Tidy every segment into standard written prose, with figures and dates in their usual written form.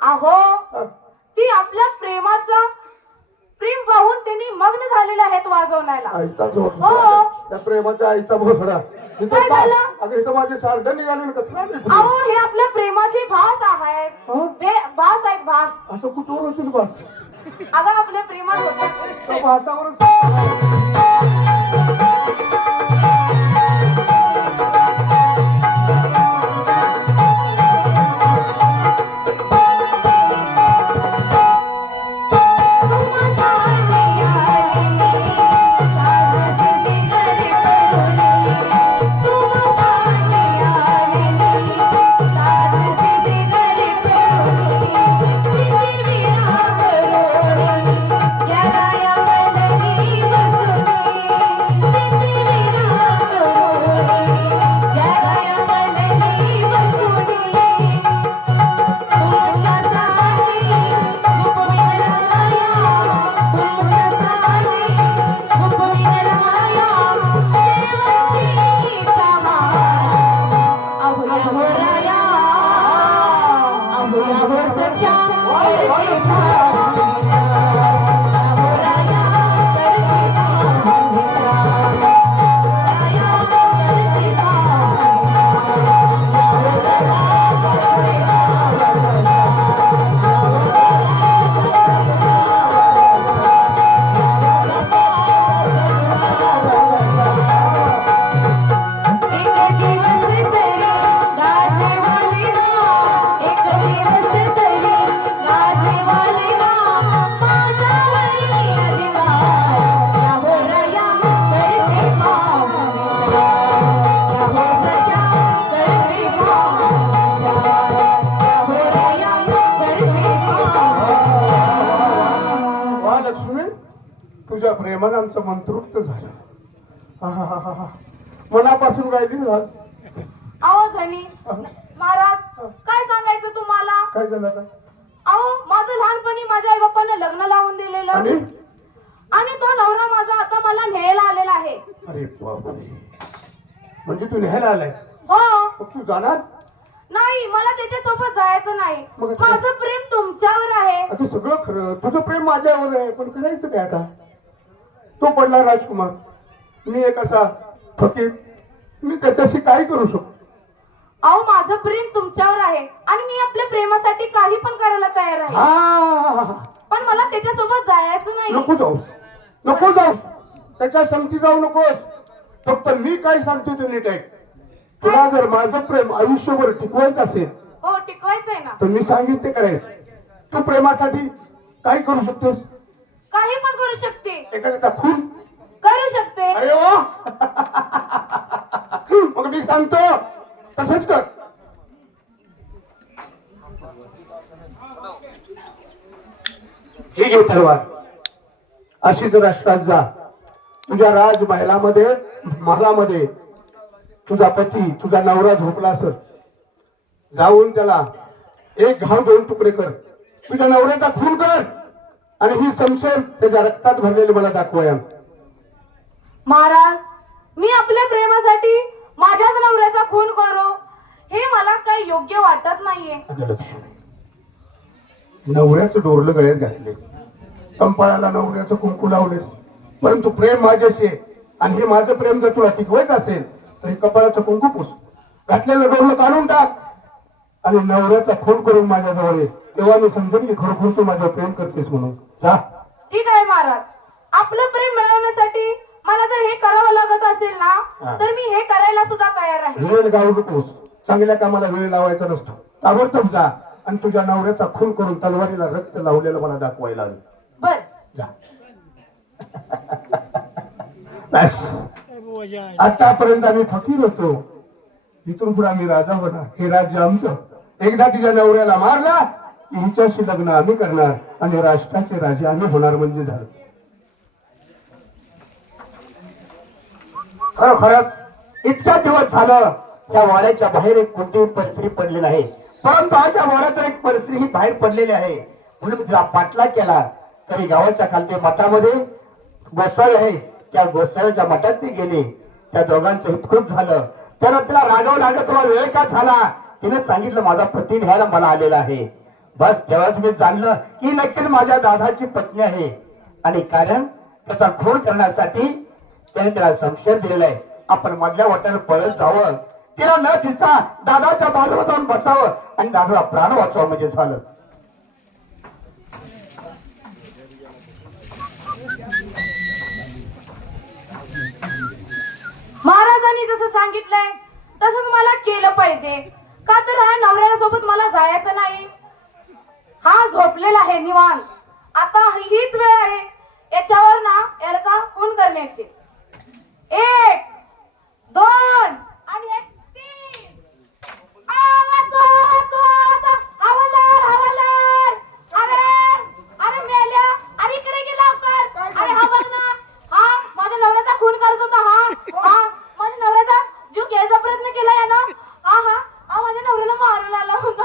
अहो ती आपल्या प्रेमाचा प्रेम पाहून त्यांनी मग्न झालेले आहेत वाजवण्याला. आईचा जोर हो. त्या प्रेमाच्या आईचा भोसडा काय झालं? अगं इथं माझी सारड निघाली कसं अहो हे आपल्या प्रेमाचे भास आहेत. भास आहेत भास. असं कुठवर होतील बस अगं आपल्या प्रेमात होते त्या भासावरच तुझ्या प्रेमानं आमचं मन तृप्त झालं. मनापासून गायली आज. अहो धनी महाराज काय सांगायचं तुम्हाला. काय झालं आता? अहो माझं लहानपणी माझ्या आई बाप्पाने लग्न लावून दिलेलं आणि तो नवरा माझा आता मला न्यायला आलेला आहे. अरे बापरे, म्हणजे तू न्यायला आलाय? हो. तू जाणार नाही, मला त्याच्यासोबत जायचं नाही. माझं प्रेम तुमच्यावर आहे. आता सगळं खरं, तुझं प्रेम माझ्यावर आहे, पण करायचं काय आता? तो पडला राजकुमार, मी एक असा फकीर, मी त्याच्याशी काय करू शकतो? अहो माझं प्रेम तुमच्यावर आहे आणि मी आपल्या प्रेमासाठी काही पण करायला तयार आहे. पण मला त्याच्यासोबत जायचं नाही. नको जाऊस, नको जाऊस, त्याच्या संगती जाऊ नकोस. फक्त मी काय सांगतो ते नीट ऐक. तुला जर माझं प्रेम आयुष्यभर टिकवायचं असेल, हो टिकवायचंय ना, तर मी सांगितलं ते करायचं. तू प्रेमासाठी काय करू शकतोस? काही पण करू शकते. एखाद्याचा खून करू शकते. अरे वा मग मी सांगतो तसंच कर. ही घे तलवार, अशीच राष्ट्रात जा. तुझ्या राजमहालामध्ये महालामध्ये तुझा पती, तुझा नवरा झोपला असेल, जाऊन त्याला एक घाव 2 तुकडे कर. तुझ्या नवऱ्याचा खून कर आणि ही संशय त्याच्या रक्तात भरलेली मला दाखवाया. महाराज, मी आपल्या प्रेमासाठी माझ्याच नवऱ्याचा खून करू हे मला काही योग्य वाटत नाहीये. अगं लक्ष्मी, नवऱ्याचं डोरलं गळ्यात घातलेस, कंपाळाला नवऱ्याचं कुंकू लावलेस, परंतु प्रेम माझ्याशी आणि हे माझं प्रेम जर तुला टिकवायचं असेल तर हे कपाळाचं कुंकू पुस, घातलेलं डोरलं काढून टाक आणि नवऱ्याचा खून करून माझ्याजवळ ये, तेव्हा मी समजेन की खरोखर तू माझ्यावर प्रेम करतेस म्हणून. जा. ठीक आहे महाराज, आपलं प्रेम मिळवण्यासाठी मला जर हे करावं लागत असेल हा. ना तर मी हे करायला सुद्धा तयार आहे. वेळ गाऊ नकोस, चांगल्या कामाला वेळ लावायचा नसतो. ताबडतोब जा आणि तुझ्या नवऱ्याचा खून करून तलवारीला रक्त लावलेलं मला दाखवायला आलं. बर. जा. बस. आतापर्यंत आम्ही फकीर होतो, इथून पुढे आम्ही राजा होणार. हे राज्य आमचं. एकदा तिच्या नवऱ्याला मारला की हिच्याशी लग्न आम्ही करणार आणि राष्ट्राचे राजे आम्ही होणार म्हणजे झालं. खरोखरच इतक्या दिवस झालं त्या वाड्याच्या बाहेर एक कोणतीही परिस्थिती पडली नाही, परंतु आज त्या वाड्यातून एक परिस्थिती ही बाहेर पडलेली आहे. म्हणून तिला पाठलाग केला. तरी गावाच्या खालती मठामध्ये गोसावी आहे, त्या गोसाव्याच्या मठात ती गेली. त्या दोघांचं हित खूप झालं. त्यानं तिला रागावं लागत, तुला वेळ का झाला? तिने सांगितलं माझा पती न्यायला मला आलेला आहे. बस तेव्हाच मी जाणलं की नक्कीच माझ्या दादाची पत्नी आहे. आणि कारण त्याचा खून करण्यासाठी त्याने त्याला संशय दिलेला आहे. आपण मधल्या वाट्याला पळत जावं, तिला न दिसता दादाच्या बाजूला जाऊन बसावं आणि दादाला प्राण वाचवा म्हणजे झालं. महाराजांनी जसं सांगितलंय तसंच मला केलं पाहिजे. का तर हा नवऱ्याला सोबत मला जायचं नाही. हा झोपलेला आहे निवांत. आता हीच वेळ आहे याच्यावर ना याचा खून करण्याची. 1 2 आणि 1 3. हवालदार हवालदार, अरे अरे मेल्या, अरे इकडे गेला लवकर. अरे हवालदार, हा माझ्या नवऱ्याचा खून करत होता. हा माझ्या नवऱ्याचा जीव घ्यायचा प्रयत्न केला यानं. हा हा हा माझ्या नवऱ्याला मारून आला होता.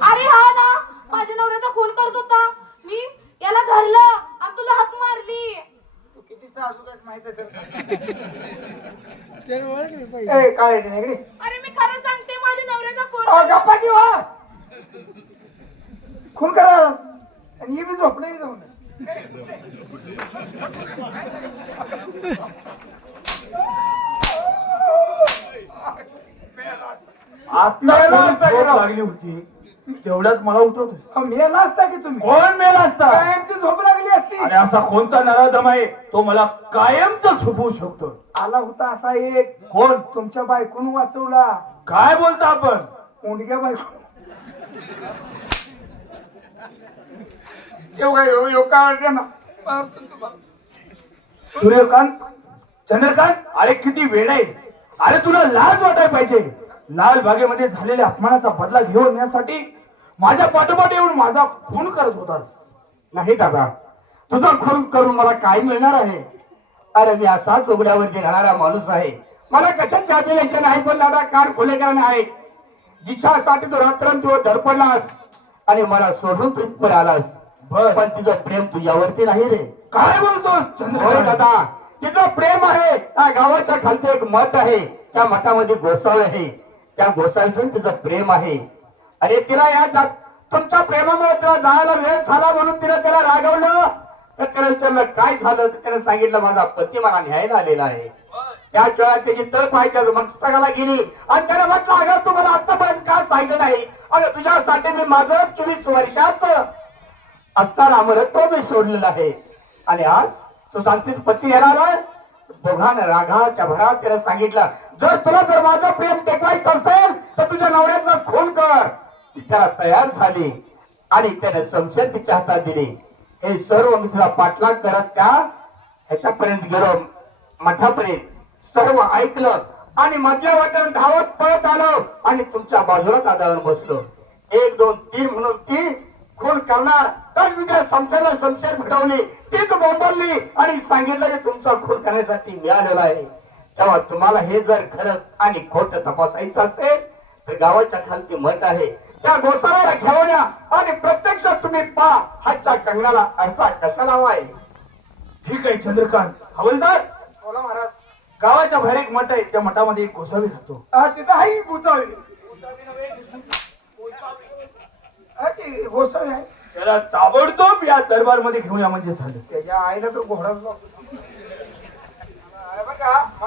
अरे हा ना माझ्या नवऱ्याचा खून करत होता. मी याला धरलं आणि तुला हाक मारली. तू किती सासूकाच माहित आहे अरे मी खरं सांगते, माझ्या नवऱ्याचा खून. गप्पा की वा खून करा आणि हे बी झोपलं जाऊन. आता झोप लागली होती तेवढ्यात मला उठवतो. मेला असता की तुम्ही, कोण मेला असता? कायमची झोप लागली असती. आणि असा कोणता नराधम आहे तो मला कायमच झोपवू शकतो? आला होता असा एक, कोण? तुमच्या बायकून वाचवला. काय बोलता आपण? कोंडग्या बायको. येऊ काय ना सूर्यकांत, चंद्रकांत, अरे किती वेळ आहेस? अरे तुला लाज वाटायला पाहिजे. लाल बागेमध्ये झालेल्या अपमानाचा बदला घेऊन येण्यासाठी माझ्या पाठोपाठ येऊन माझा खून करत होतास. नाही दादा, तुझा खून करून मला काय मिळणार आहे? अरे मी असाच उघड्यावरती राहणारा माणूस आहे. मला कशाची अभिलेखन नाही, पण दादा कान खुले करणे आहे. जिच्यासाठी तू रात्रंदिवस धडपडलास आणि मला सोडून तू इथपर्यंत आलास. पण तिचं प्रेम तुझ्यावरती नाही रे. काय बोलतोस होय चंद्रकांत? दादा, तिचं प्रेम आहे. त्या गावाच्या खालती एक मठ आहे, त्या मठामध्ये गोसावी आहे. त्या गोसावीचं तिचं प्रेम आहे. अरे तिला या तुमच्या प्रेमामुळे तिला जायला वेळ झाला म्हणून तिने त्याला रागवलं. तर त्याला विचारलं काय झालं, तर त्याने सांगितलं माझा पती मला न्यायला आलेला आहे. त्याच वेळा त्याची तळ पाहायच्या मस्तकाला गेली आणि त्याने म्हटलं अगं तू मला आतापर्यंत काय सांगितलं नाही. अगं तुझ्यासाठी मी माझं 24 वर्षाचं असताना अमरत्व मी सोडलेलं आहे. आणि आज तू सांगतेस पती येणार. दोघांना रागाच्या भरात त्याला सांगितलं जर माझं प्रेम टेकवायचं असेल तर तुझ्या नवऱ्याचा खून कर. ती त्याला तयार झाली आणि त्याने संशय तिच्या हातात दिली. हे सर्व मी तुला पाठलाग करत त्या ह्याच्यापर्यंत गेलो, मठापर्यंत. सर्व ऐकलं आणि मधल्या वाटेवर धावत पळत आलो आणि तुमच्या बाजूला कादावर बसलो. 1 2 3 म्हणून ती खून करणार तर विजय संशयाला संशय भिडवली. तीच बोंबलली आणि सांगितलं की तुमचा खून करण्यासाठी मिळालेला आहे. तेव्हा तुम्हाला हे जर खरं आणि खोटं तपासायचं असेल तर गावाच्या खालती मठ आहे, त्या गोसाव्याला घेऊन या आणि प्रत्यक्षात तुम्ही पा हातच्या कंगणाला अडसा कशा लावाय. ठीक आहे चंद्रकांत. हवलदार, बोला महाराज. गावाच्या बाहेर एक मठ आहे, त्या मठामध्ये एक गोसावी राहतो. तिथं आहे गोसावी. गोसावी आहे. त्याला ताबडतोब या दरबार मध्ये घेऊन या म्हणजे झालं. त्याच्या आईला तर घोडा का